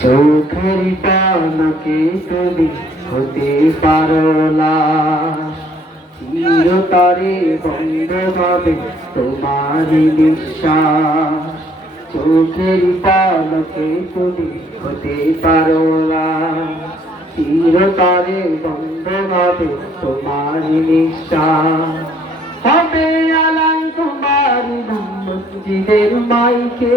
চোখের পানকে তুমি হতে পারো না। চিরতরে বন্ধ হবে তোমার বিশ্বাস চোখের পানকে তুমি হতে পারো না। চিরতরে বন্ধ হবে তোমার বিশ্বাস হবে আলাই তোমার মসজিদের মাইকে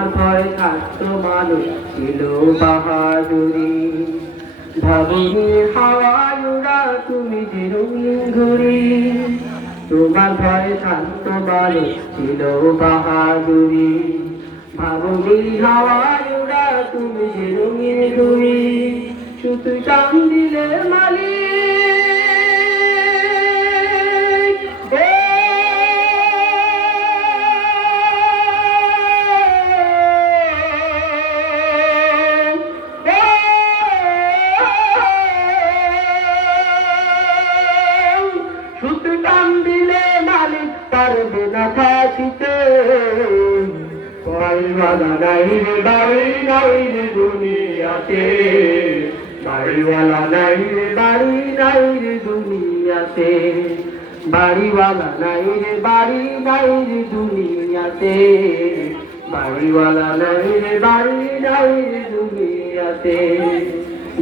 তোমার ভয় থাকতো মানুষ ছিল বাহাদুরি। ভাবনি হাওয়ায় উড়া তুমি যে রঙিন ঘুরি তোমার ভয় থাকতো মানুষ ছিল বাহাদুরি। ভাবনি হাওয়ায় উড়া তুমি যে রঙিন ঘুরি শুধু চান দিলে থাকিতে বাড়িওয়ালা নাই রে বাড়ি নাই রে দুনিয়াতে। বাড়িওয়ালা নাই রে বাড়ি নাই রে দুনিয়াতে। বাড়িওয়ালা নাই রে বাড়ি নাই দুনিয়াতে। বাড়িওয়ালা নাই রে বাড়ি নাই রে দুনিয়াতে।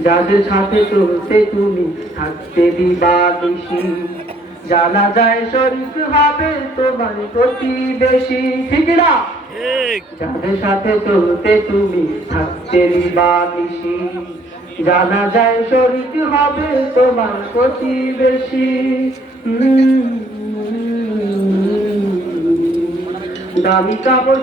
যাদের সাথে চলতে তুমি থাকতে দিবা বেশি। জানা যায় শরীর হবে তোমার প্রতিবেশী ঠিক না যাদের সাথে চলতে তুমি থাকতে দিবা বেশি জানা যায় শরীর হবে তোমার প্রতিবেশী দামি কাপড়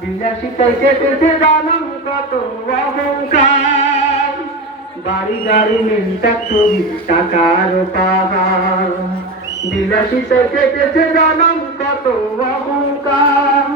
বিলাসিতায় কেটেছে জানাম কত অহংকার। বাড়ি গাড়ি মিলটা ছবি টাকার পাহাড় বিলাসিতায় কেটেছে জানাম কত অহংকার।